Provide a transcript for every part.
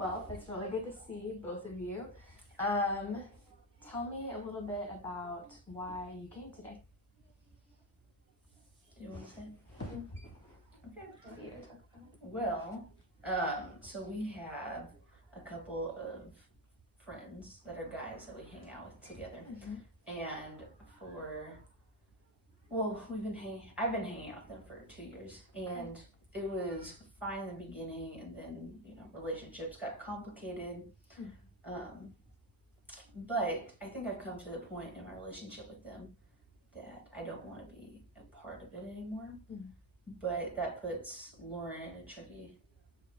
Well, it's really good to see both of you. Tell me a little bit about why you came today. Do you want to say? Okay, maybe you talk about it. Well, so we have a couple of friends that are guys that we hang out with together, and I've been hanging out with them for 2 years, and it was fine in the beginning, and then relationships got complicated. But I think I've come to the point in my relationship with them that I don't want to be a part of it anymore. But that puts Lauren in a tricky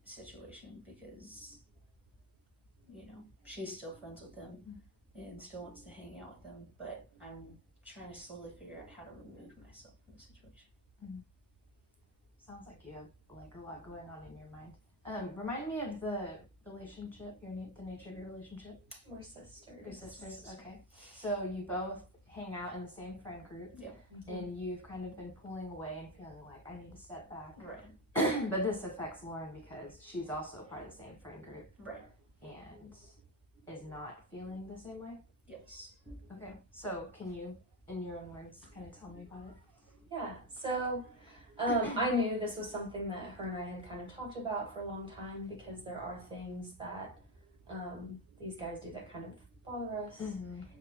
situation because she's still friends with them and still wants to hang out with them, but I'm trying to slowly figure out how to remove myself from the situation. Sounds like you have like a lot going on in your mind. Remind me of the relationship, the nature of your relationship. We're sisters. Your sisters, okay. So you both hang out in the same friend group, and you've kind of been pulling away and feeling like I need to step back. Right. But this affects Lauren because she's also part of the same friend group. Right. And is not feeling the same way? Yes. Okay. So can you, in your own words, kind of tell me about it? Yeah. So I knew this was something that her and I had kind of talked about for a long time because there are things that these guys do that kind of bother us.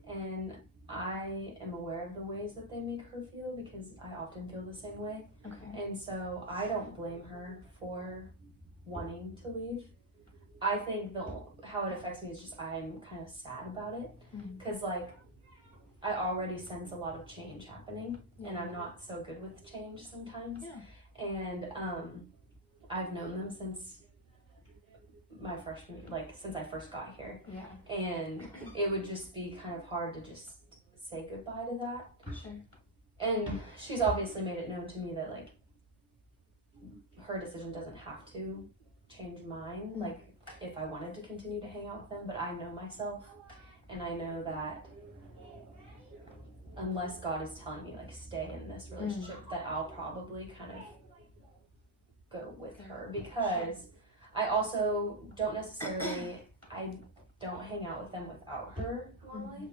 And I am aware of the ways that they make her feel because I often feel the same way. Okay. And so I don't blame her for wanting to leave. I think how it affects me is just I'm kind of sad about it because I already sense a lot of change happening and I'm not so good with change sometimes. And I've known them since my freshman, since I first got here. And it would just be kind of hard to just say goodbye to that. Sure. And she's obviously made it known to me that her decision doesn't have to change mine. If I wanted to continue to hang out with them, but I know myself and I know that unless God is telling me stay in this relationship, that I'll probably kind of go with her because I also don't necessarily, I don't hang out with them without her normally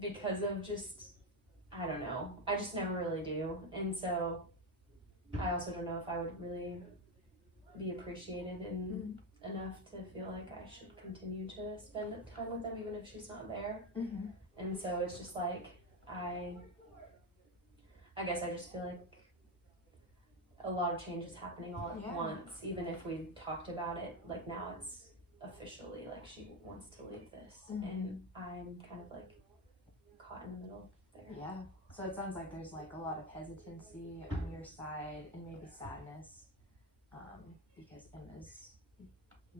because of just, I don't know, I just never really do. And so I also don't know if I would really be appreciated enough to feel like I should continue to spend time with them even if she's not there. And so it's just I guess I just feel like a lot of change is happening all at once, even if we talked about it. Now it's officially she wants to leave this and I'm kind of caught in the middle there. So it sounds like there's a lot of hesitancy on your side and maybe sadness because Emma's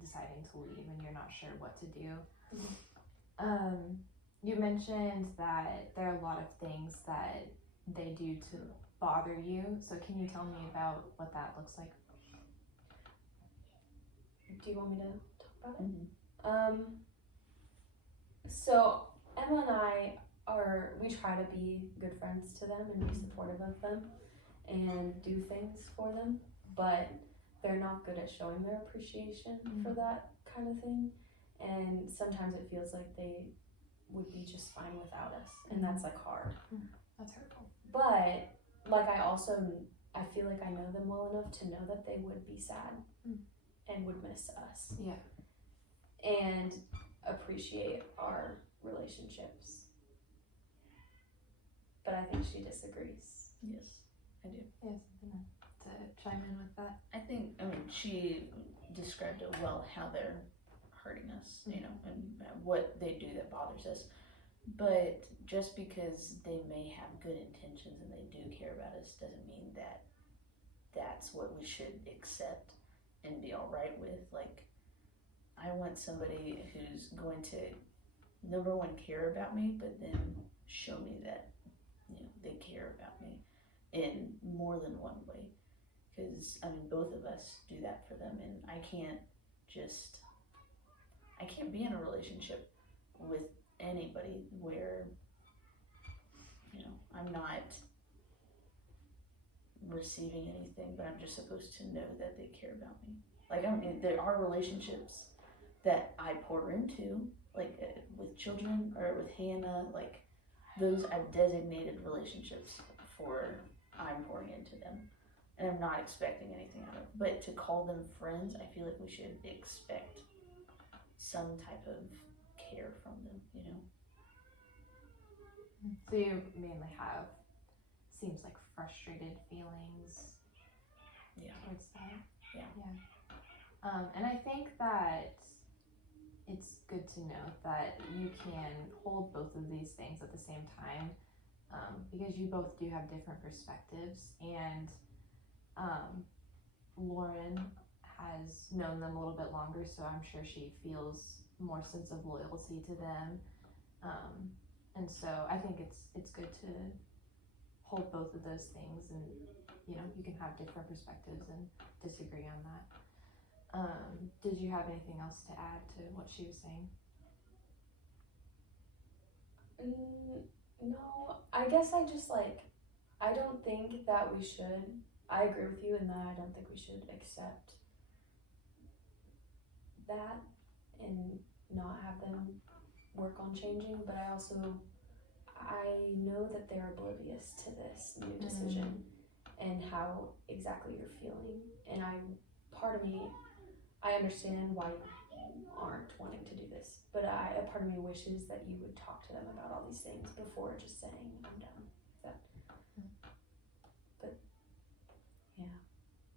deciding to leave and you're not sure what to do. You mentioned that there are a lot of things that they do to bother you. So can you tell me about what that looks like? Do you want me to talk about it? So Emma and I we try to be good friends to them and be supportive of them and do things for them, but they're not good at showing their appreciation for that kind of thing. And sometimes it feels like they would be just fine without us, and that's hard. That's hurtful. But I feel like I know them well enough to know that they would be sad and would miss us. And appreciate our relationships. But I think she disagrees. Yes, I do. Yes, to chime in with that. I mean, she described it well how they're hurting us, and what they do that bothers us. But just because they may have good intentions and they do care about us doesn't mean that that's what we should accept and be all right with. I want somebody who's going to, number one, care about me, but then show me that they care about me in more than one way. Because both of us do that for them, and I can't be in a relationship with anybody where I'm not receiving anything, but I'm just supposed to know that they care about me. Like, I mean, there are relationships that I pour into, like with children or with Hannah, like those I've designated relationships for I'm pouring into them. And I'm not expecting anything out of it. But to call them friends, I feel like we should expect some type of care from them, you know? So you mainly have, seems like frustrated feelings Yeah. towards that. Yeah. And I think that it's good to note that you can hold both of these things at the same time, because you both do have different perspectives, and Lauren has known them a little bit longer, so I'm sure she feels more sense of loyalty to them. And so I think it's good to hold both of those things, and you know, you can have different perspectives and disagree on that. Did you have anything else to add to what she was saying? No, I guess I just I don't think that we should. I agree with you in that I don't think we should accept that and not have them work on changing, but I know that they're oblivious to this new decision and how exactly you're feeling, and part of me, I understand why you aren't wanting to do this, but a part of me wishes that you would talk to them about all these things before just saying I'm done.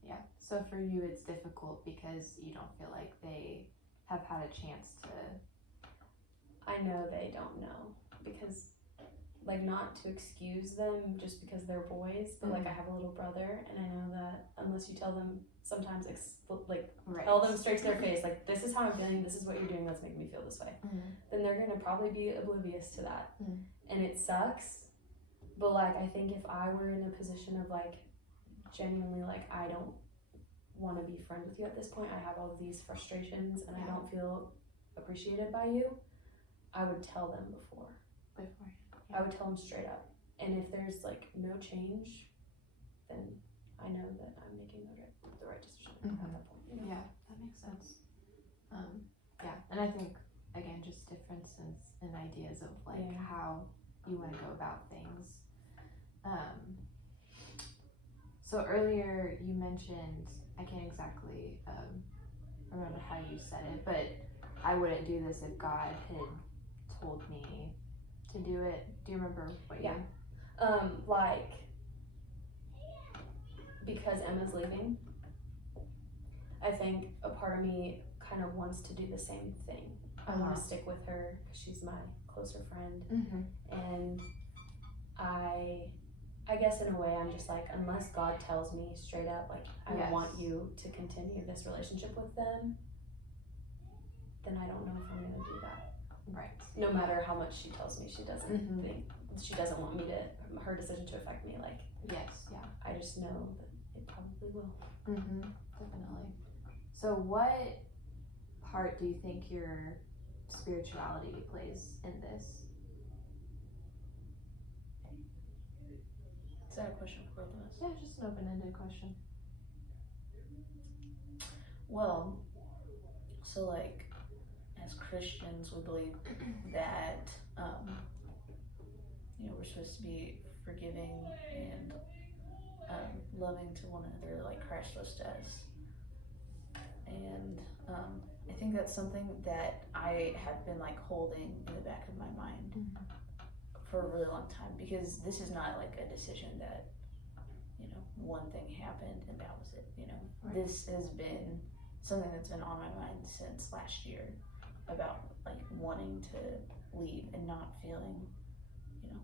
Yeah, so for you it's difficult because you don't feel like they have had a chance to. I know they don't know, because not to excuse them just because they're boys, but I have a little brother, and I know that unless you tell them sometimes tell them straight to their face, this is how I'm feeling, this is what you're doing that's making me feel this way, then they're gonna probably be oblivious to that. And it sucks, but I think if I were in a position of genuinely I don't want to be friends with you at this point, I have all of these frustrations and I don't feel appreciated by you, I would tell them before. I would tell them straight up, and if there's no change, then I know that I'm making the right decision at that point, you know? Yeah, that makes sense. Yeah, and I think again just differences in ideas of how you want to go about things. So earlier you mentioned, I can't exactly remember how you said it, but I wouldn't do this if God had told me to do it. Do you remember what you? Because Emma's leaving, I think a part of me kind of wants to do the same thing. I want to stick with her because she's my closer friend, and I guess in a way I'm just unless God tells me straight up I want you to continue this relationship with them, then I don't know if I'm gonna do that. Right. No matter how much she tells me she doesn't think, she doesn't want me to, her decision to affect me, Yes, yeah. I just know that it probably will. Definitely. So what part do you think your spirituality plays in this? Is that a question for both of us? Yeah, just an open-ended question. Well, so as Christians, we believe that we're supposed to be forgiving and loving to one another like Christ was to us. And I think that's something that I have been holding in the back of my mind for a really long time, because this is not a decision that one thing happened and that was it. Right. This has been something that's been on my mind since last year, about wanting to leave and not feeling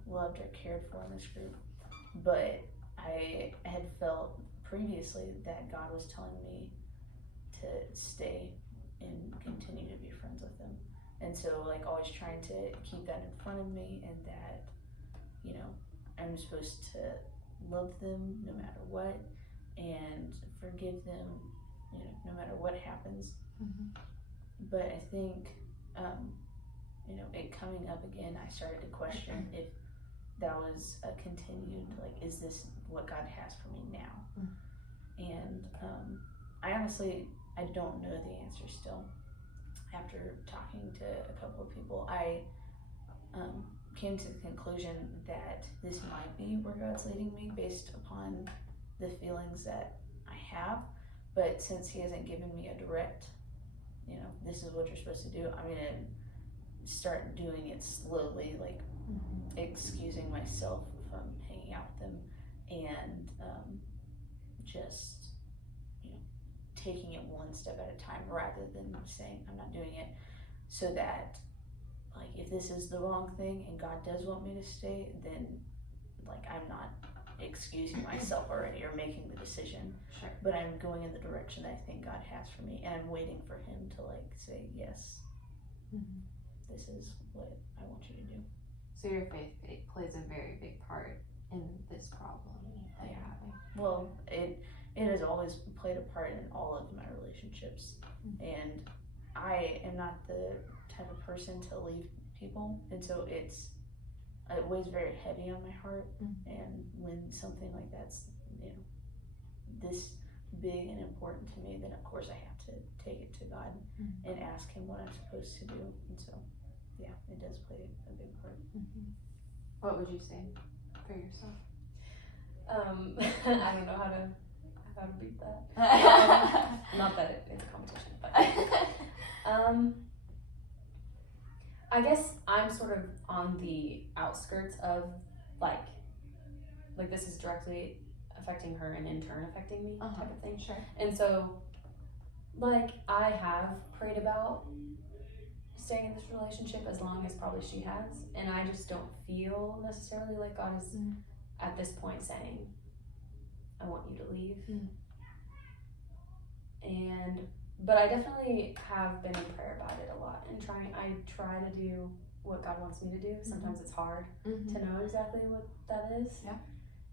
loved or cared for in this group. But I had felt previously that God was telling me to stay and continue to be friends with them, and so always trying to keep that in front of me, and that I'm supposed to love them no matter what and forgive them no matter what happens. But I think it coming up again, I started to question if that was a continued is this what God has for me now? And I honestly I don't know the answer still. After talking to a couple of people, I came to the conclusion that this might be where God's leading me based upon the feelings that I have. But since He hasn't given me a direct, this is what you're supposed to do, I'm going to start doing it slowly, like excusing myself from hanging out with them and just taking it one step at a time rather than saying I'm not doing it, so that like if this is the wrong thing and God does want me to stay, then like I'm not excusing myself already or making the decision. Sure. But I'm going in the direction that I think God has for me, and I'm waiting for Him to like say yes, this is what I want you to do. So your faith plays a very big part in this problem that you're having. Well, it has always played a part in all of my relationships, and I am not the type of person to leave people, and so it weighs very heavy on my heart. And when something like that's this big and important to me, then of course I have to take it to God and ask Him what I'm supposed to do. And so yeah, it does play a big part. What would you say for yourself? I don't know how to beat that. Not that it's a competition, but I guess I'm sort of on the outskirts of like this is directly affecting her and in turn affecting me type of thing. Sure. And so like I have prayed about staying in this relationship as long as probably she has, and I just don't feel necessarily like God is at this point saying, I want you to leave. But I definitely have been in prayer about it a lot and I try to do what God wants me to do. Sometimes it's hard to know exactly what that is. Yeah.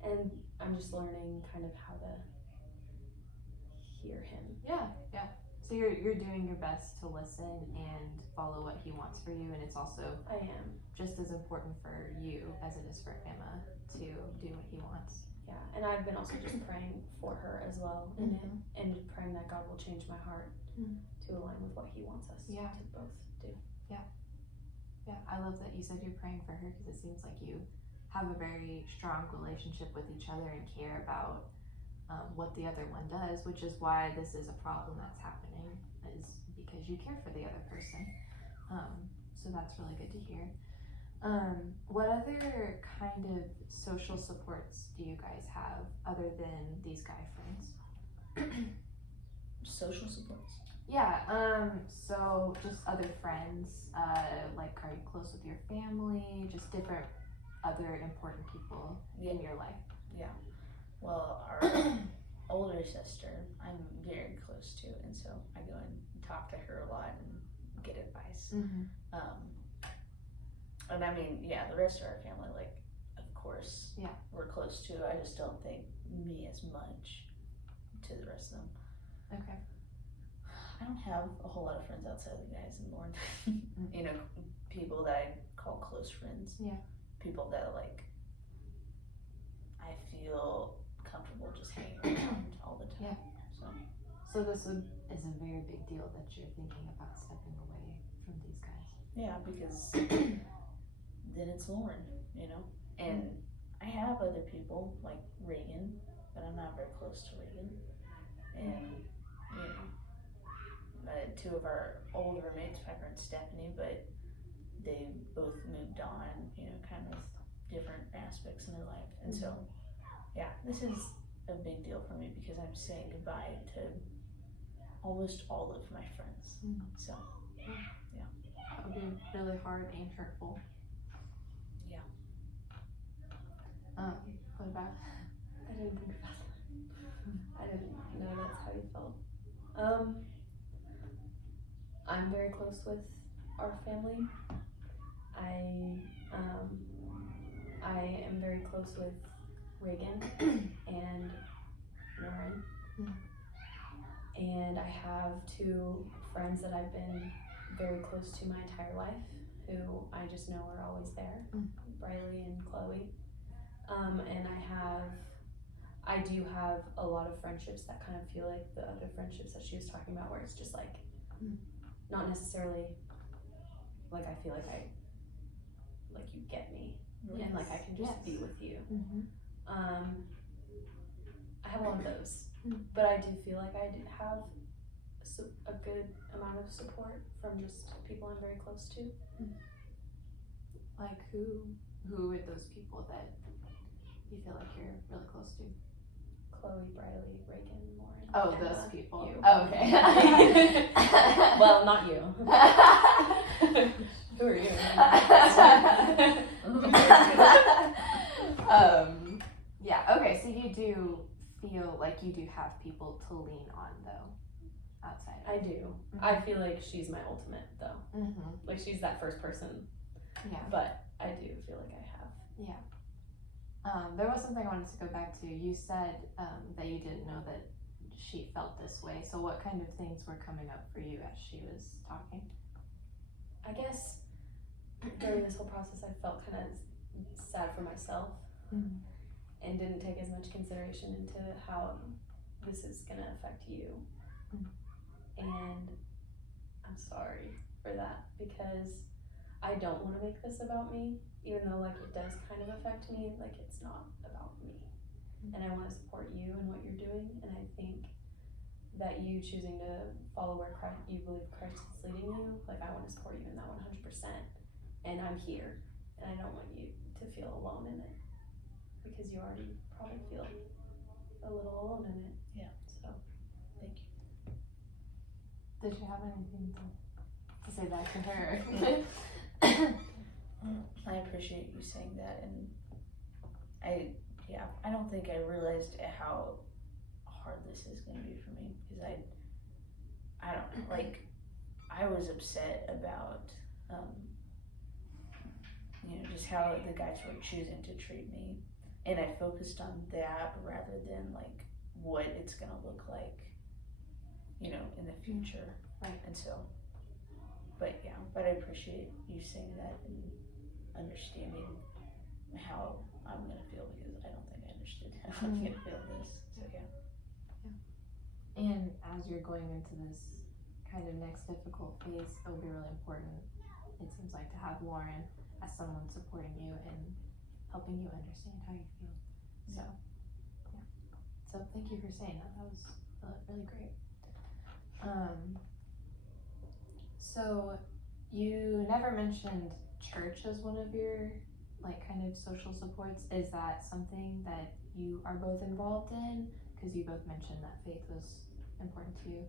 And I'm just learning kind of how to hear Him. Yeah. So you're doing your best to listen and follow what He wants for you, and it's also I am. just as important for you as it is for Emma to do what He wants. Yeah, and I've been also just praying for her as well, and praying that God will change my heart to align with what He wants us to both do. Yeah, I love that you said you're praying for her, because it seems like you have a very strong relationship with each other and care about what the other one does, which is why this is a problem that's happening, is because you care for the other person. So that's really good to hear. What other kind of social supports do you guys have other than these guy friends? Social supports? Yeah, so just other friends, like are you close with your family, just different other important people in your life? Yeah. Well, our older sister, I'm very close to, and so I go and talk to her a lot and get advice. And I mean, yeah, the rest of our family, like, of course, we're close to. I just don't think me as much to the rest of them. Okay. I don't have a whole lot of friends outside of the guys in Lauren. People that I call close friends. Yeah. People that like I feel comfortable just hanging around all the time. Yeah. So this is a very big deal that you're thinking about stepping away from these guys. Yeah, because then it's Lauren, and I have other people like Reagan, but I'm not very close to Reagan, and two of our old roommates, Piper and Stephanie, but they both moved on, kind of different aspects in their life, and so yeah, this is a big deal for me because I'm saying goodbye to almost all of my friends. So that would be really hard and hurtful. Yeah. What about? I didn't think about that. I didn't know that's how you felt. I'm very close with our family. I am very close with Reagan and Lauren. And I have two friends that I've been very close to my entire life, who I just know are always there, Briley and Chloe. And I do have a lot of friendships that kind of feel like the other friendships that she was talking about, where it's just like not necessarily like I feel like you get me, and like I can just be with you. I have a lot of those, but I do feel like I do have a good amount of support from just people I'm very close to. Like who are those people that you feel like you're really close to? Chloe, Briley, Reagan, Lauren. Oh, Emma, those people. you. Oh, okay. Well, not you. Who are you? Yeah, okay, so you do feel like you do have people to lean on, though, outside of. I do. I feel like she's my ultimate, though. Like, she's that first person. Yeah. But I do feel like I have. Yeah. There was something I wanted to go back to. You said that you didn't know that she felt this way. So what kind of things were coming up for you as she was talking? I guess during this whole process, I felt kind of sad for myself and didn't take as much consideration into how this is going to affect you. And I'm sorry for that, because I don't want to make this about me, even though like it does kind of affect me. Like, it's not about me, and I want to support you and what you're doing. And I think that you choosing to follow where you believe Christ is leading you, like, I want to support you in that 100%. And I'm here, and I don't want you to feel alone in it, because you already probably feel a little alone in it. Yeah. So, Thank you. Did you have anything to say back to her? I appreciate you saying that, and I don't think I realized how hard this is going to be for me, because I don't know, like, I was upset about just how the guys were choosing to treat me, and I focused on that rather than like what it's going to look like, in the future. Right. And so, but I appreciate you saying that and understanding how I'm gonna feel, because I don't think I understood how I'm gonna feel this. So And as you're going into this kind of next difficult phase, it will be really important, it seems like, to have Lauren as someone supporting you and helping you understand how you feel. So, yeah. So thank you for saying that. That was really great. So you never mentioned church as one of your like kind of social supports. Is that something that you are both involved in? Because you both mentioned that faith was important to you.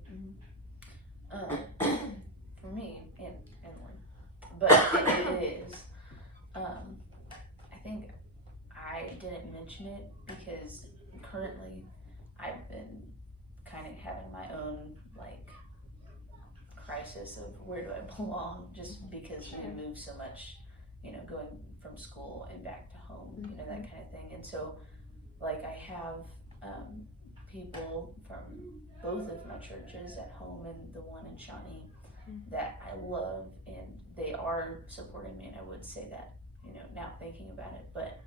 for me and Lauren, but it is. I think I didn't mention it because currently I've been kind of having my own like crisis of where do I belong, just because we move so much, going from school and back to home, that kind of thing. And so like I have people from both of my churches at home and the one in Shawnee that I love, and they are supporting me, and I would say that, now thinking about it. But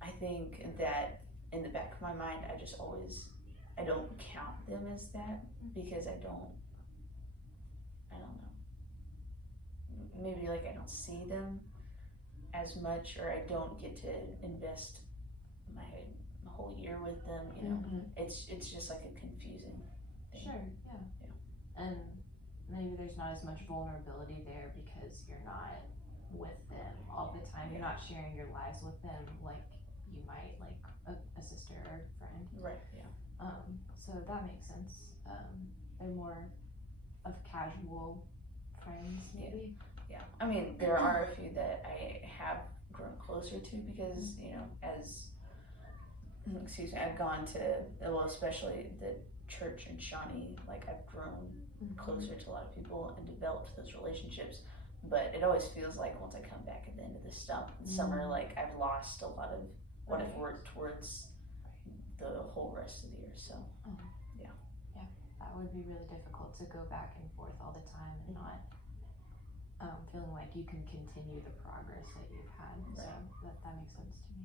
I think that in the back of my mind, I don't count them as that, because I don't know, maybe like I don't see them as much, or I don't get to invest my whole year with them, It's just like a confusing thing. Sure, yeah. And maybe there's not as much vulnerability there because you're not with them all the time. You're not sharing your lives with them like you might like a sister or friend. Right, yeah. So that makes sense. They're more of casual friends, maybe. Yeah. I mean, there are a few that I have grown closer to because, I've gone to, well, especially the church in Shawnee, like I've grown closer to a lot of people and developed those relationships. But it always feels like once I come back at the end of the summer, like I've lost a lot of what I've worked towards the whole rest of the year. So, that would be really difficult to go back and forth all the time and not feeling like you can continue the progress that you've had. So that makes sense to me.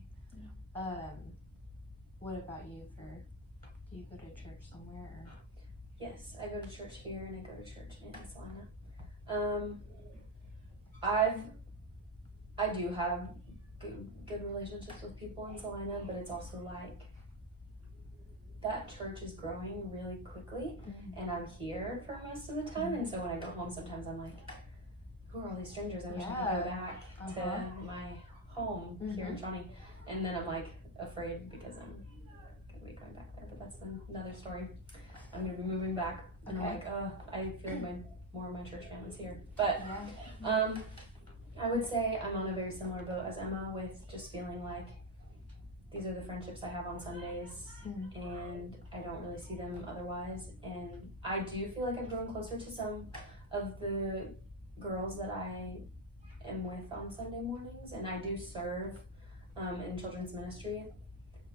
what about you? Do you go to church somewhere? Or? Yes, I go to church here and I go to church in Salina. I do have good relationships with people in Salina, but it's also like that church is growing really quickly, and I'm here for most of the time. And so when I go home, sometimes I'm like, who are all these strangers? I wish I could go back to my home here in Shawnee. And then I'm like afraid because I'm gonna be going back there, but that's another story. I'm gonna be moving back, and I'm like, I feel like more of my church family's here. But I would say I'm on a very similar boat as Emma with just feeling like these are the friendships I have on Sundays, and I don't really see them otherwise. And I do feel like I've grown closer to some of the girls that I am with on Sunday mornings, and I do serve in children's ministry,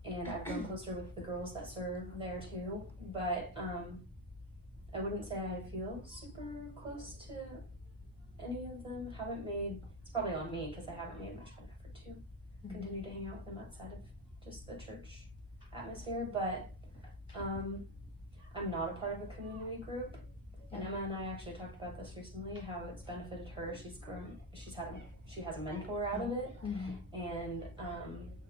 and I've grown closer with the girls that serve there too. But I wouldn't say I feel super close to any of them. It's probably on me because I haven't made much of an effort to continue to hang out with them outside of just the church atmosphere. But I'm not a part of a community group, and Emma and I actually talked about this recently, how it's benefited her. She has a mentor out of it, and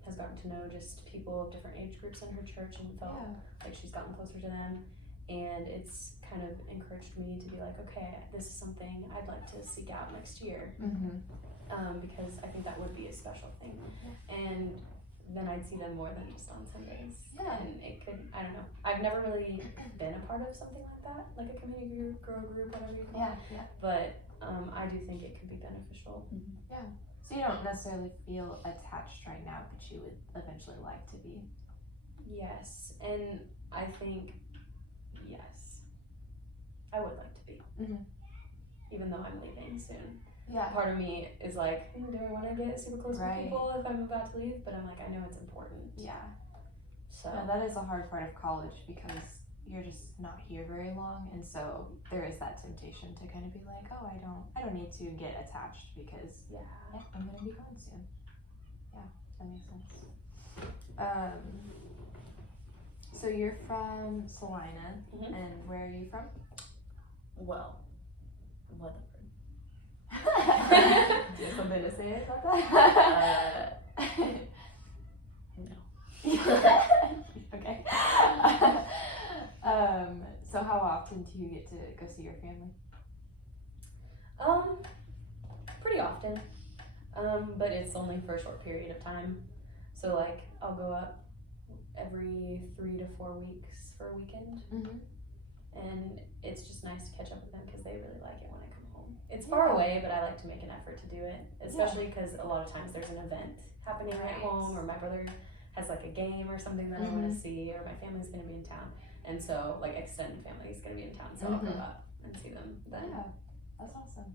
has gotten to know just people of different age groups in her church, and felt like she's gotten closer to them. And it's kind of encouraged me to be like, okay, this is something I'd like to seek out next year, because I think that would be a special thing. And then I'd see them more than just on Sundays. And it could, I don't know. I've never really been a part of something like that, like a community group, girl group, whatever you call it. But I do think it could be beneficial. So you don't necessarily feel attached right now, but you would eventually like to be. Yes, and I think, yes, I would like to be. Even though I'm leaving soon. Part of me is like, do I want to get super close with people if I'm about to leave? But I'm like, I know it's important. So that is a hard part of college, because you're just not here very long, and so there is that temptation to kind of be like, oh, I don't need to get attached because I'm gonna be gone soon. That makes sense. So you're from Salina, and where are you from? Well, Weatherford. Do you have something to say about that? No. Okay. So how often do you get to go see your family? Pretty often. But it's only for a short period of time. So like, I'll go up every 3 to 4 weeks for a weekend. And it's just nice to catch up with them because they really like it when I come home. It's far away, but I like to make an effort to do it, especially because a lot of times there's an event happening at home, or my brother has like a game or something that I want to see, or my family's going to be in town. And so like extended family is going to be in town, so I'll go up and see them then. That's awesome.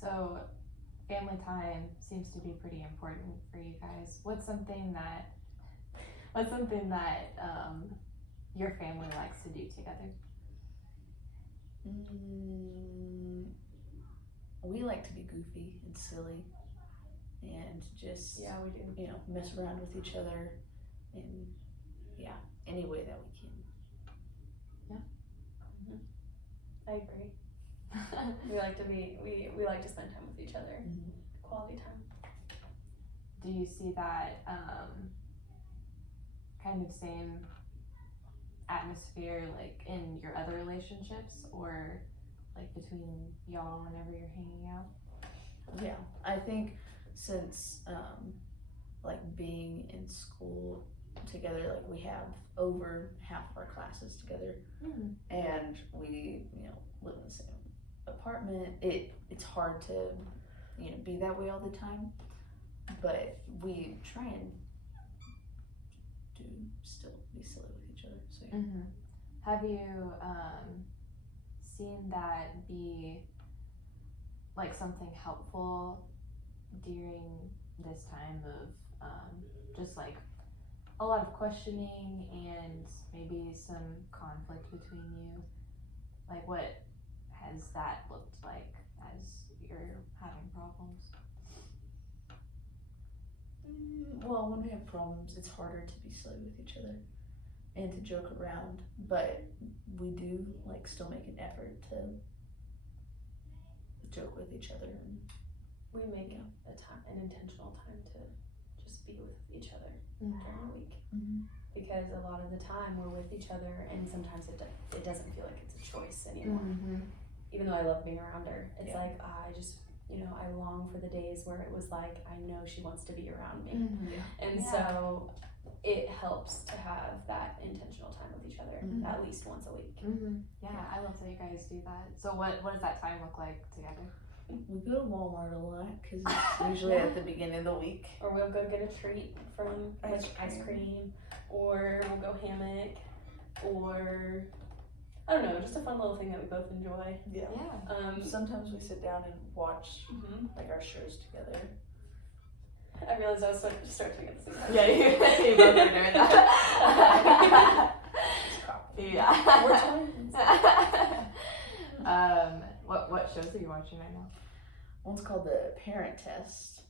So family time seems to be pretty important for you guys. What's something that your family likes to do together? We like to be goofy and silly, and just we do. Mess around with each other in any way that we can. I agree. We like to spend time with each other. Quality time. Do you see that kind of same atmosphere like in your other relationships, or like between y'all whenever you're hanging out? Yeah, I think since like being in school together, like we have over half of our classes together, and we live in the same apartment. It's hard to be that way all the time, but we try and still be silly with each other. So Have you seen that be like something helpful during this time of just like a lot of questioning and maybe some conflict between you? Like, what has that looked like as you're having problems? Well, when we have problems, it's harder to be silly with each other and to joke around, but we do like still make an effort to joke with each other. And We make an intentional time to just be with each other during the week. Because a lot of the time we're with each other, and sometimes it doesn't feel like it's a choice anymore. Even though I love being around her, it's Yeah. like I just, I long for the days where it was like I know she wants to be around me, and Yeah. so it helps to have that intentional time with each other at least once a week. Yeah, I love that you guys do that. So what does that time look like together? we go to Walmart a lot because it's usually at the beginning of the week. Or we'll go get a treat from ice cream, or we'll go hammock, or I don't know, just a fun little thing that we both enjoy. Yeah. Sometimes we sit down and watch like our shows together. I realized I was starting to get the same time. Yeah, you both are doing that. Yeah. We're twins. What shows are you watching right now? One's called The Parent Test.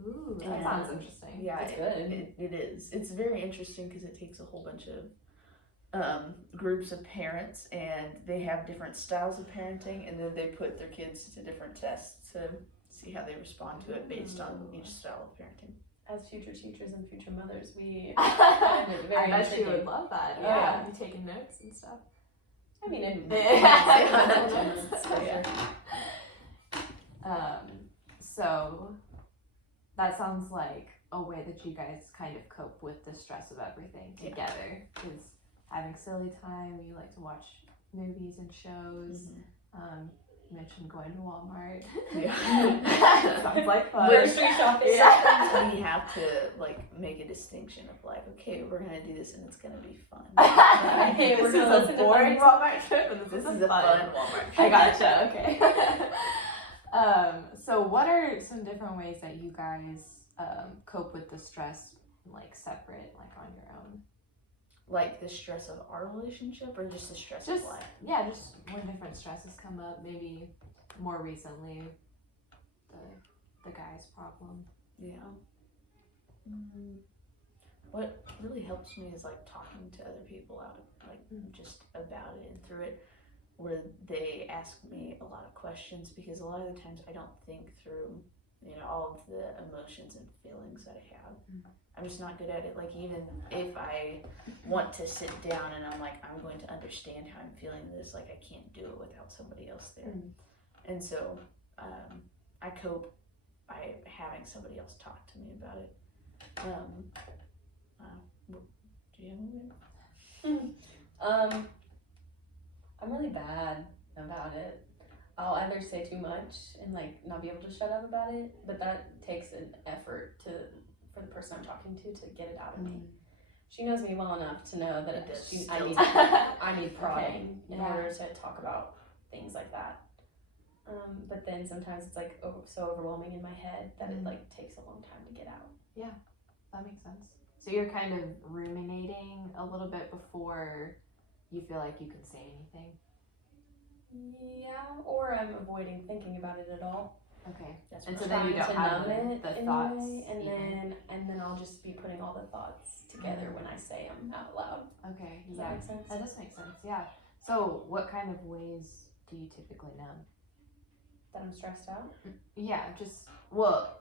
Ooh, that Yeah. sounds interesting. Yeah, It's good. It is. It's very interesting because it takes a whole bunch of groups of parents, and they have different styles of parenting, and then they put their kids to different tests to see how they respond to it based on each style of parenting. As future teachers and future mothers, we find it very I bet you intriguing. would love that. Yeah. Yeah, you taking notes and stuff. I mean, So that sounds like a way that you guys kind of cope with the stress of everything together. Is having silly time. You like to watch movies and shows. You mentioned going to Walmart. Yeah. Sounds like fun. Grocery shopping. Sometimes we have to like make a distinction of like, okay, we're gonna do this and it's gonna be fun. Hey, we're This is gonna a listen to boring fun Walmart trip, and This is a fun Walmart I trip. gotcha. Okay. So what are some different ways that you guys cope with the stress, like separate, like on your own? Like the stress of our relationship, or just the stress Just of life? yeah, just when different stresses come up. Maybe more recently, the guy's problem. Yeah. What really helps me is like talking to other people out, like just about it and through it, where they ask me a lot of questions, because a lot of the times I don't think through, all of the emotions and feelings that I have. I'm just not good at it. Like even if I want to sit down and I'm like, I'm going to understand how I'm feeling this, like I can't do it without somebody else there. And so I cope by having somebody else talk to me about it. Do you have anything? I'm really bad about it. I'll either say too much and like not be able to shut up about it, but that takes an effort for the person I'm talking to get it out of me. She knows me well enough to know that It does I still need take I need prodding in Yeah. order to talk about things like that. But then sometimes it's like so overwhelming in my head that it like takes a long time to get out. That makes sense. So you're kind of ruminating a little bit before you feel like you can say anything. Yeah, or I'm avoiding thinking about it at all. Okay. That's And what so I'm then you Trying don't to have numb it the in a thoughts. way, and even. then I'll just be putting all the thoughts together when I say them out loud. Okay. Does Yeah. that make sense? That does make sense. Yeah. So what kind of ways do you typically numb? That I'm stressed out. Yeah. Just well,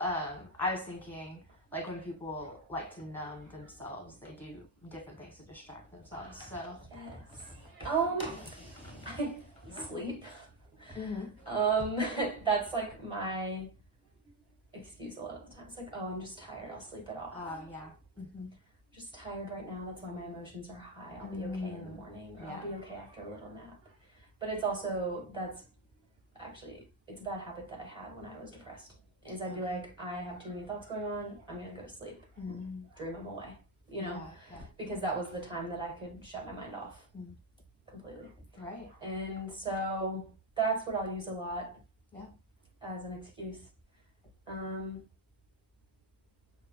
I was thinking like when people like to numb themselves, they do different things to distract themselves. So. Yes. Sleep. That's like my excuse a lot of the time. It's like, oh, I'm just tired. I'll sleep it off. Yeah. Just tired right now. That's why my emotions are high. I'll be okay in the morning. Or I'll be okay after a little nap. But it's also it's a bad habit that I had when I was depressed. Is I'd be like, I have too many thoughts going on. I'm gonna go to sleep, dream them away. Yeah. Because that was the time that I could shut my mind off completely. Right. And so that's what I'll use a lot as an excuse.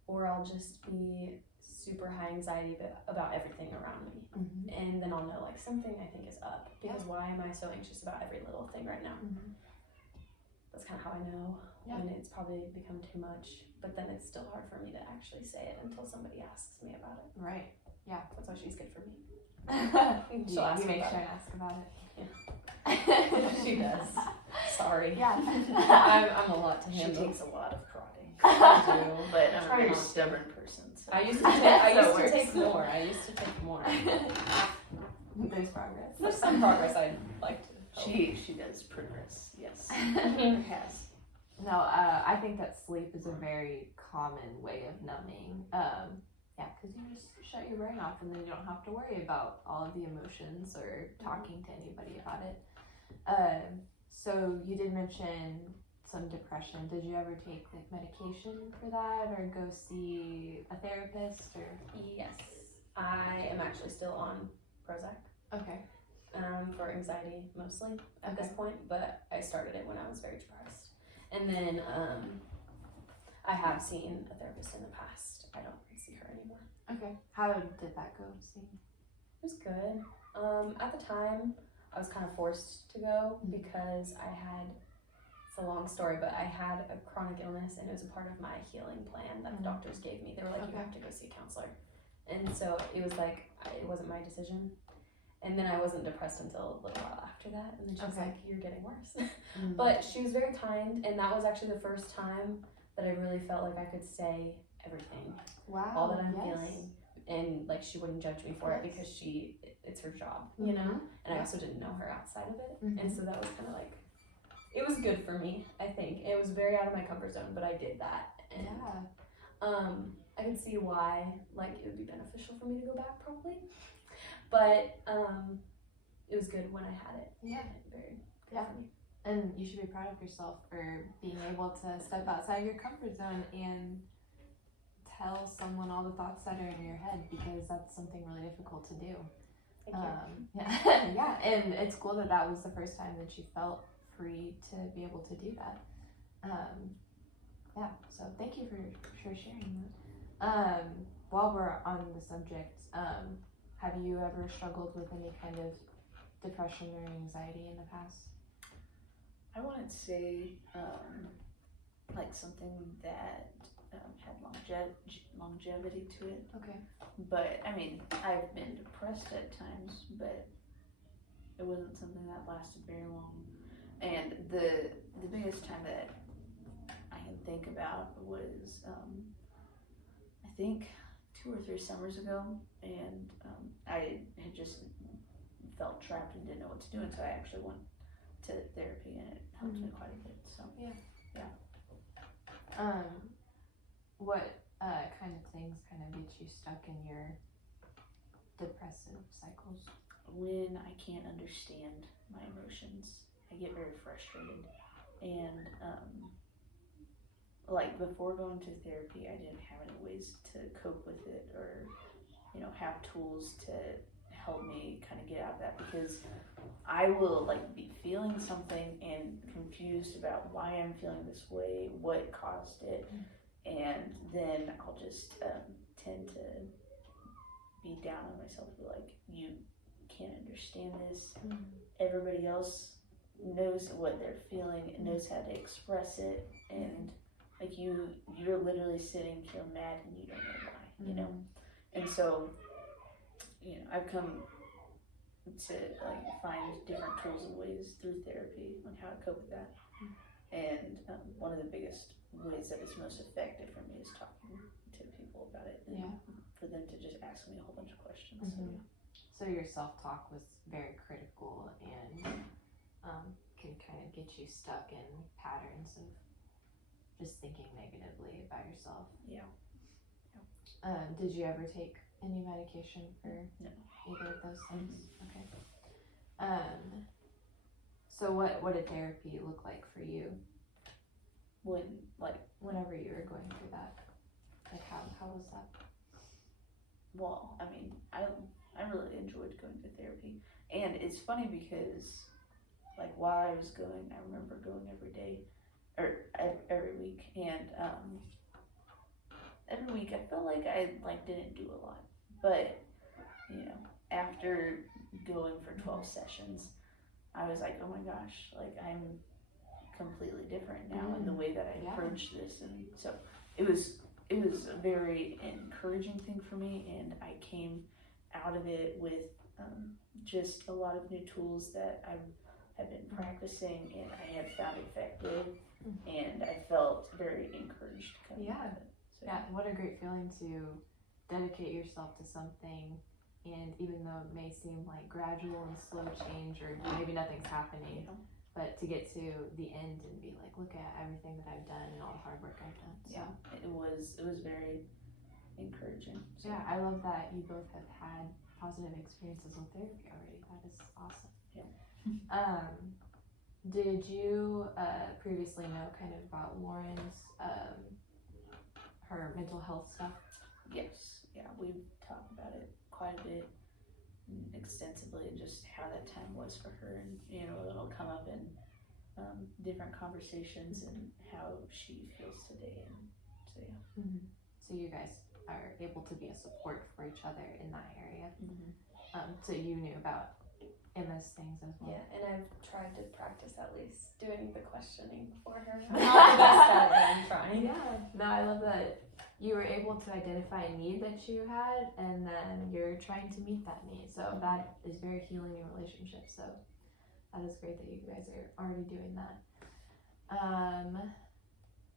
Or I'll just be super high anxiety about everything around me. And then I'll know like something I think is up. Because why am I so anxious about every little thing right now? that's kind of how I know Yeah. when it's probably become too much. But then it's still hard for me to actually say it until somebody asks me about it. Right. That's why she's good for me. you ask make about sure it. and ask about it. She does. Sorry. Yeah. I'm a lot to She handle. takes a lot of prodding. I do. But I'm a Try very not to. stubborn person. So. I used to take, So it works. I used to take more. There's progress. There's some progress I'd like to. She does progress. Yes. Or has. No, I think that sleep is a very common way of numbing. Yeah, because you just shut your brain off and then you don't have to worry about all of the emotions or talking to anybody about it. So you did mention some depression. Did you ever take like medication for that or go see a therapist or? Yes, I am actually still on Prozac. Okay. For anxiety mostly at this Okay. point, but I started it when I was very depressed. And then I have seen a therapist in the past. I don't see her anymore. Okay. How did that go? See? It was good. At the time, I was kind of forced to go because I had, it's a long story, but I had a chronic illness and it was a part of my healing plan that the doctors gave me. They were like, you Okay. have to go see a counselor. And so it was like, it wasn't my decision. And then I wasn't depressed until a little while after that. And then she was Okay. like, you're getting worse. But she was very kind. And that was actually the first time that I really felt like I could say everything, Wow. all that I'm yes. feeling. And like, she wouldn't judge me for it Yes. because it's her job, you know? And I also didn't know her outside of it. Mhm. And so that was kind of like, it was good for me, I think. It was very out of my comfort zone, but I did that. And Yeah. I could see why, like, it would be beneficial for me to go back probably. But it was good when I had it. Yeah. Very good Yeah. for me. And you should be proud of yourself for being able to step outside your comfort zone and tell someone all the thoughts that are in your head because that's something really difficult to do. Thank you. Yeah, yeah, and it's cool that that was the first time that you felt free to be able to do that. Yeah, so thank you for sharing that. While we're on the subject, have you ever struggled with any kind of depression or anxiety in the past? I wouldn't say like something that had longevity to it. Okay. But I mean, I've been depressed at times, but it wasn't something that lasted very long. And the biggest time that I can think about was I think 2 or 3 summers ago, and I had just felt trapped and didn't know what to do, and so I actually went to therapy, and it helped me quite a bit. So What kind of things kind of get you stuck in your depressive cycles? when I can't understand my emotions, I get very frustrated. And like before going to therapy, I didn't have any ways to cope with it or, you know, have tools to help me kind of get out of that, because I will like be feeling something and confused about why I'm feeling this way, what caused it, and then I'll just tend to be down on myself, like, you can't understand this. Everybody else knows what they're feeling and knows how to express it, and like you're literally sitting here mad and you don't know why, you know. And so, you know, I've come to like find different tools and ways through therapy on how to cope with that. And one of the biggest ways that is most effective for me is talking to people about it, and for them to just ask me a whole bunch of questions. So your self-talk was very critical and can kind of get you stuck in patterns of just thinking negatively about yourself. Yeah. Did you ever take any medication for No. either of those things? Okay. So what did therapy look like for you whenever you were going through that? Like how was that? Well, I mean, I really enjoyed going to therapy, and it's funny because, like, while I was going, I remember going every day, or every week, and every week I felt like I didn't do a lot, but you know, after going for 12 sessions, I was like, oh my gosh, like I'm completely different now in the way that I Yeah. approach this, and so it was a very encouraging thing for me, and I came out of it with just a lot of new tools that I have been practicing and I had found effective, and I felt very encouraged coming Yeah. out of it. So, Yeah, what a great feeling to dedicate yourself to something, and even though it may seem like gradual and slow change, or maybe nothing's happening, Yeah. but to get to the end and be like, look at everything that I've done and all the hard work I've done. So, Yeah, it was very encouraging. So. yeah, I love that you both have had positive experiences with therapy already. That is awesome. Yeah. Did you previously know kind of about Lauren's her mental health stuff? Yes, yeah, we've talked about it quite a bit, extensively, just how that time was for her, and it'll come up in different conversations and how she feels today, and so yeah. Mm-hmm. So you guys are able to be a support for each other in that area. So you knew about Emma's things as well. Yeah, and I've tried to practice at least doing the questioning for her. I'm not the best at it, but I'm trying. Yeah, no, I love that you were able to identify a need that you had, and then you're trying to meet that need. So that is very healing in relationships. So that is great that you guys are already doing that.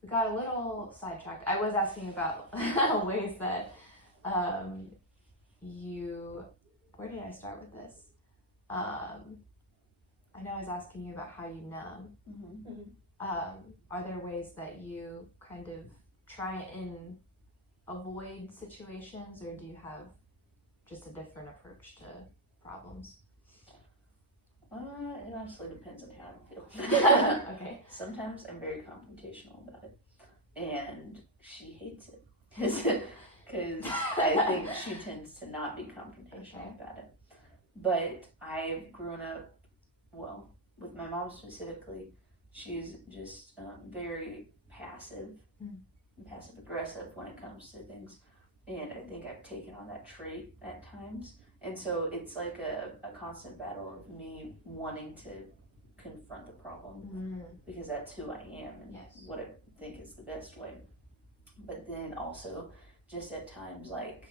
We got a little sidetracked. I was asking about ways that you. Where did I start with this? I know I was asking you about how you numb. Are there ways that you kind of try and avoid situations, or do you have just a different approach to problems? It honestly depends on how I feel. Okay. Sometimes I'm very confrontational about it, and she hates it because I think she tends to not be confrontational about it. But I've grown up, well, with my mom specifically, she's just very passive, passive aggressive when it comes to things, and I think I've taken on that trait at times. And so it's like a constant battle of me wanting to confront the problem, because that's who I am and what I think is the best way. But then also just at times, like,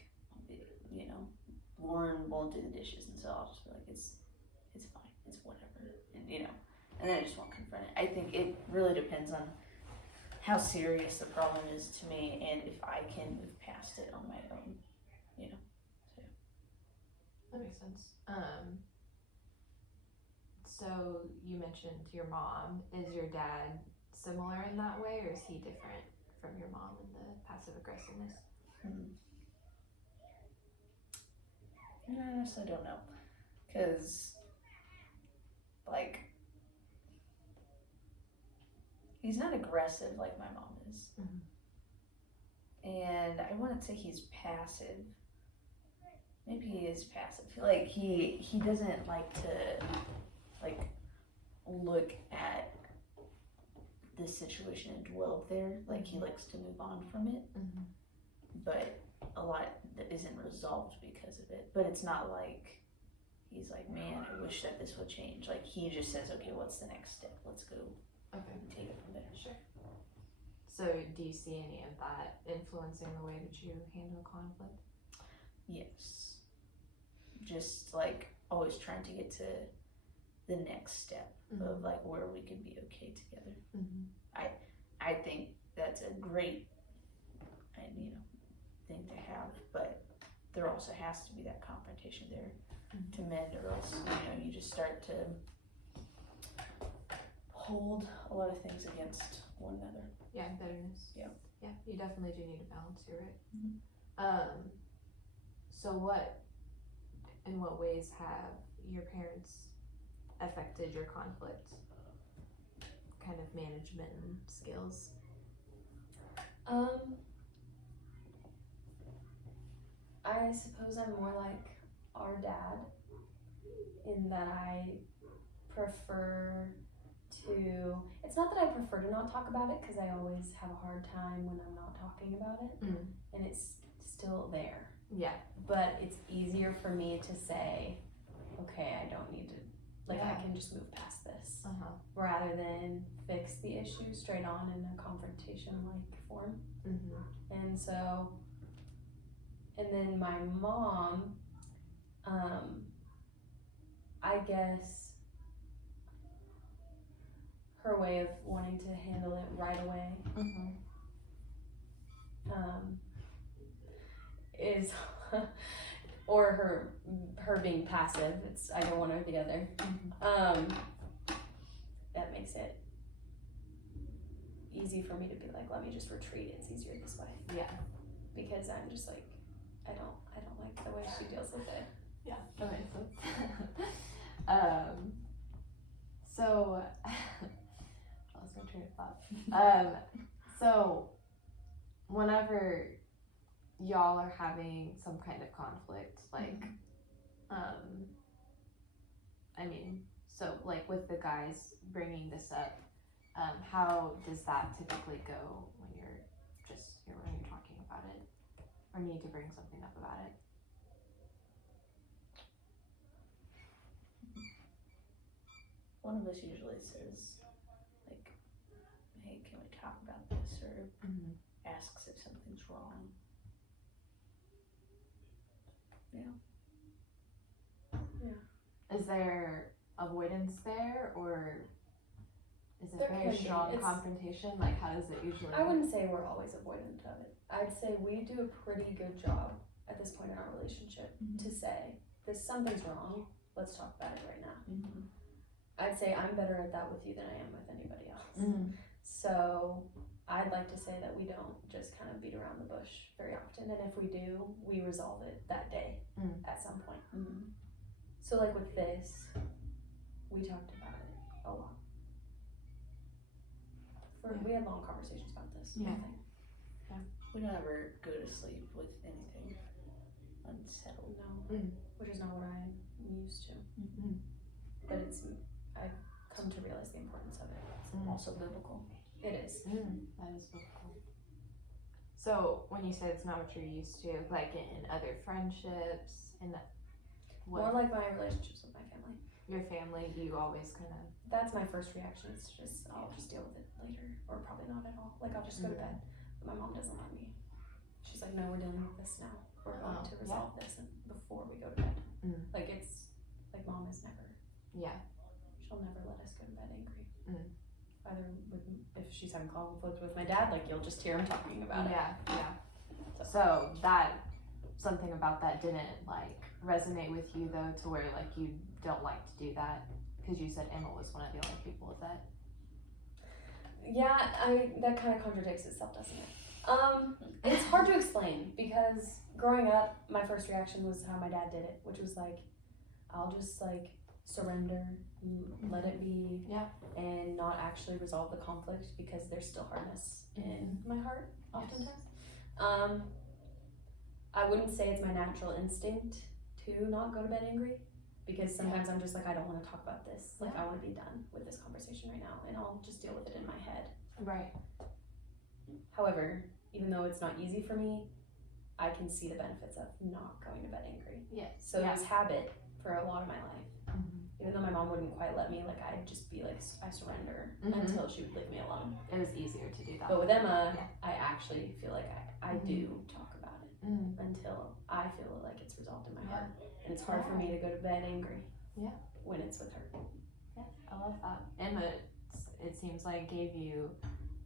Lauren won't do the dishes, and so I'll just be like, it's fine, it's whatever, and then I just won't confront it. I think it really depends on how serious the problem is to me, and if I can move past it on my own, so. That makes sense. So you mentioned your mom. Is your dad similar in that way, or is he different from your mom in the passive aggressiveness? I honestly don't know, because, like, he's not aggressive like my mom is, and I wouldn't say he's passive. Maybe he is passive. Like, he doesn't like to, like, look at the situation and dwell there. Like, he likes to move on from it, but a lot that isn't resolved because of it. But it's not like he's like, man, I wish that this would change. Like, he just says, okay, what's the next step? Let's go and take it from there. Sure. So do you see any of that influencing the way that you handle conflict? Yes. Just, like, always trying to get to the next step of, like, where we can be okay together. I think that's a great, thing to have, but there also has to be that confrontation there to mend, or else, you just start to hold a lot of things against one another. Yeah, bitterness. Yeah. Yeah, you definitely do need a balance. You're right. So in what ways have your parents affected your conflict kind of management and skills? I suppose I'm more like our dad in that I prefer to, it's not that I prefer to not talk about it, because I always have a hard time when I'm not talking about it, and it's still there. Yeah. But it's easier for me to say, okay, I don't need to, like, I can just move past this. rather than fix the issue straight on in a confrontation-like form. And so, and then my mom, I guess her way of wanting to handle it right away is or her being passive. It's either one or the other. That makes it easy for me to be like, let me just retreat, it's easier this way. Yeah. Because I'm just like, I don't like the way she deals with it. Yeah, that makes sense. So I lost my train of thought. So whenever y'all are having some kind of conflict, like, I mean, so like with the guys bringing this up, how does that typically go when you're talking about it, or need to bring something up about it? One of us usually says, like, hey, can we talk about this, or asks if something's wrong. Is there avoidance there, or is it There very can be. strong It's- confrontation? Like, how does it usually? I wouldn't say we're always avoidant of it. I'd say we do a pretty good job at this point in our relationship to say, something's wrong, let's talk about it right now. I'd say I'm better at that with you than I am with anybody else. So I'd like to say that we don't just kind of beat around the bush very often, and if we do, we resolve it that day at some point. So like with this, we talked about it a lot. We had long conversations about this. Yeah. I think. We don't ever go to sleep with anything unsettled. No, which is not what I'm used to. But I've come to realize the importance of it. It's also biblical. It is. That is so cool. So when you say it's not what you're used to, like in other friendships, in More like my relationships with my family. your family, you always kind of. That's my first reaction. It's just, I'll just deal with it later, or probably not at all. Like, I'll just go to bed. But my mom doesn't let me. She's like, no, we're dealing with this now. We're going to resolve this before we go to bed. Like, it's like mom is never. Yeah. She'll never let us go to bed angry. Either if she's having conflict with my dad, like you'll just hear him talking about it. Yeah. So that something about that didn't like resonate with you though, to where like you don't like to do that, because you said Emma was one of the only people with that. Yeah, that kind of contradicts itself, doesn't it? It's hard to explain because growing up, my first reaction was how my dad did it, which was like, I'll just like surrender, let it be, and not actually resolve the conflict because there's still hardness in my heart oftentimes. I wouldn't say it's my natural instinct to not go to bed angry, because sometimes I'm just like, I don't want to talk about this. Like, I want to be done with this conversation right now, and I'll just deal with it in my head. Right. However, even though it's not easy for me, I can see the benefits of not going to bed angry. Yes. So it was habit for a lot of my life. Even though my mom wouldn't quite let me, like, I'd just be like, I surrender until she would leave me alone. It was easier to do that. But with Emma, I actually feel like I do talk about it until I feel like it's resolved in my heart. And it's hard for me to go to bed angry when it's with her. Yeah, I love that. Emma, it seems like, gave you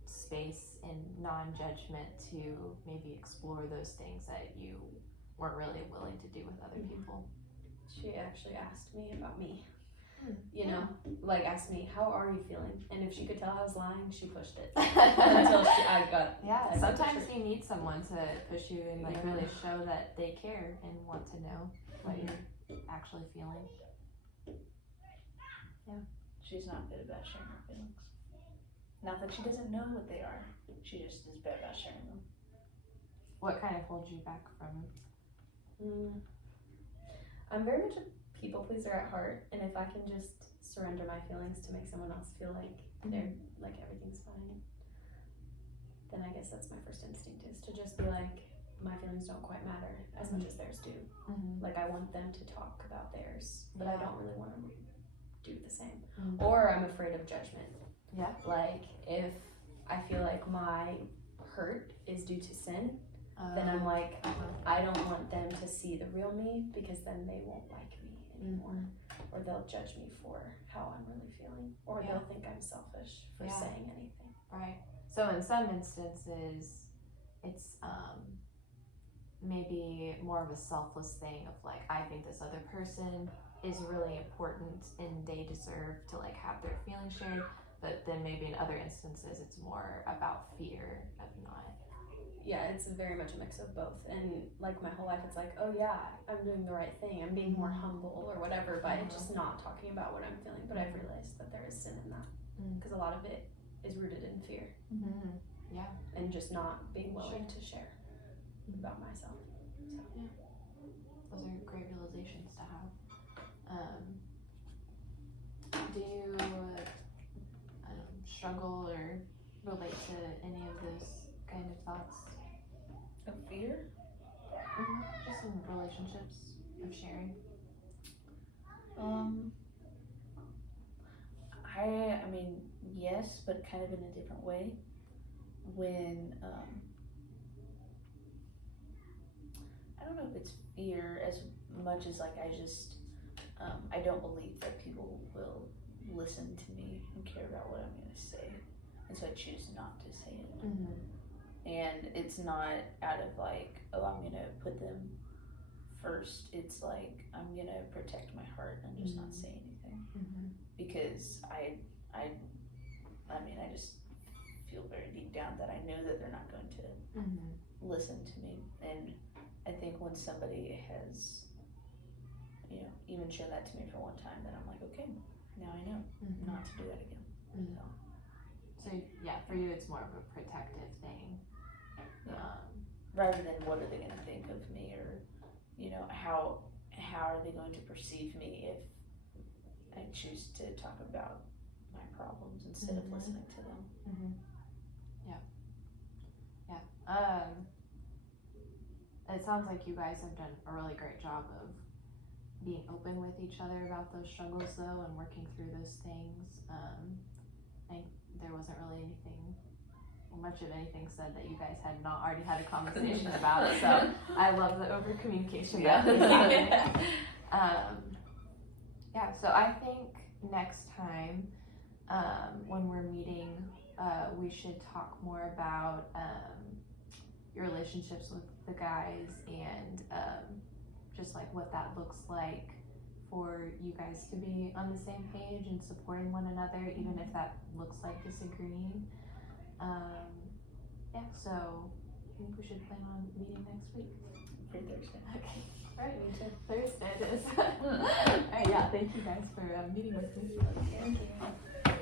space and non-judgment to maybe explore those things that you weren't really willing to do with other people. She actually asked me about me. You know, like asked me, how are you feeling? And if she could tell I was lying, she pushed it until I got. Yeah, sometimes you need someone to push you and like really show that they care and want to know what you're actually feeling. Yeah. She's not good about sharing her feelings. Not that she doesn't know what they are. She just is bad about sharing them. What kind of holds you back from? I'm very much a people pleaser at heart, and if I can just surrender my feelings to make someone else feel like they're like everything's fine, then I guess that's my first instinct, is to just be like, my feelings don't quite matter as much as theirs do. Like, I want them to talk about theirs, but I don't really want to do the same. Mhm. Or I'm afraid of judgment. Yeah. Like if I feel like my hurt is due to sin, then I'm like, I don't want them to see the real me because then they won't like me anymore. Or they'll judge me for how I'm really feeling. Or Yeah. they'll think I'm selfish for Yeah. saying anything. Right. So in some instances, it's maybe more of a selfless thing of like, I think this other person is really important and they deserve to like have their feelings shared. But then maybe in other instances, it's more about fear of not. Yeah, it's very much a mix of both. And like my whole life, it's like, oh yeah, I'm doing the right thing. I'm being more humble or whatever, but just not talking about what I'm feeling. But I've realized that there is sin in that because a lot of it is rooted in fear Yeah. and just not being willing to share about myself. Those are great realizations to have. Do you struggle or relate to any of those kind of thoughts? Of fear? Just in relationships of sharing. I mean, yes, but kind of in a different way. When, I don't know if it's fear as much as like I don't believe that people will listen to me and care about what I'm going to say. And so I choose not to say it. And it's not out of like, oh, I'm going to put them first. It's like, I'm going to protect my heart and just not say anything. Because I mean, I just feel very deep down that I know that they're not going to listen to me. And I think when somebody has, you know, even shown that to me for one time, then I'm like, okay, now I know not to do that again. So yeah, for you it's more of a protective thing. Rather than what are they going to think of me, or, you know, how are they going to perceive me if I choose to talk about my problems instead of listening to them. It sounds like you guys have done a really great job of being open with each other about those struggles though and working through those things. There wasn't really much of anything said that you guys had not already had a conversation about it, so I love the over communication. So I think next time when we're meeting we should talk more about your relationships with the guys and just like what that looks like for you guys to be on the same page and supporting one another, even if that looks like disagreeing. So I think we should plan on meeting next week. For Thursday. Okay. Alright, Thursday it is. Alright, yeah, thank you guys for meeting with me. Thank you.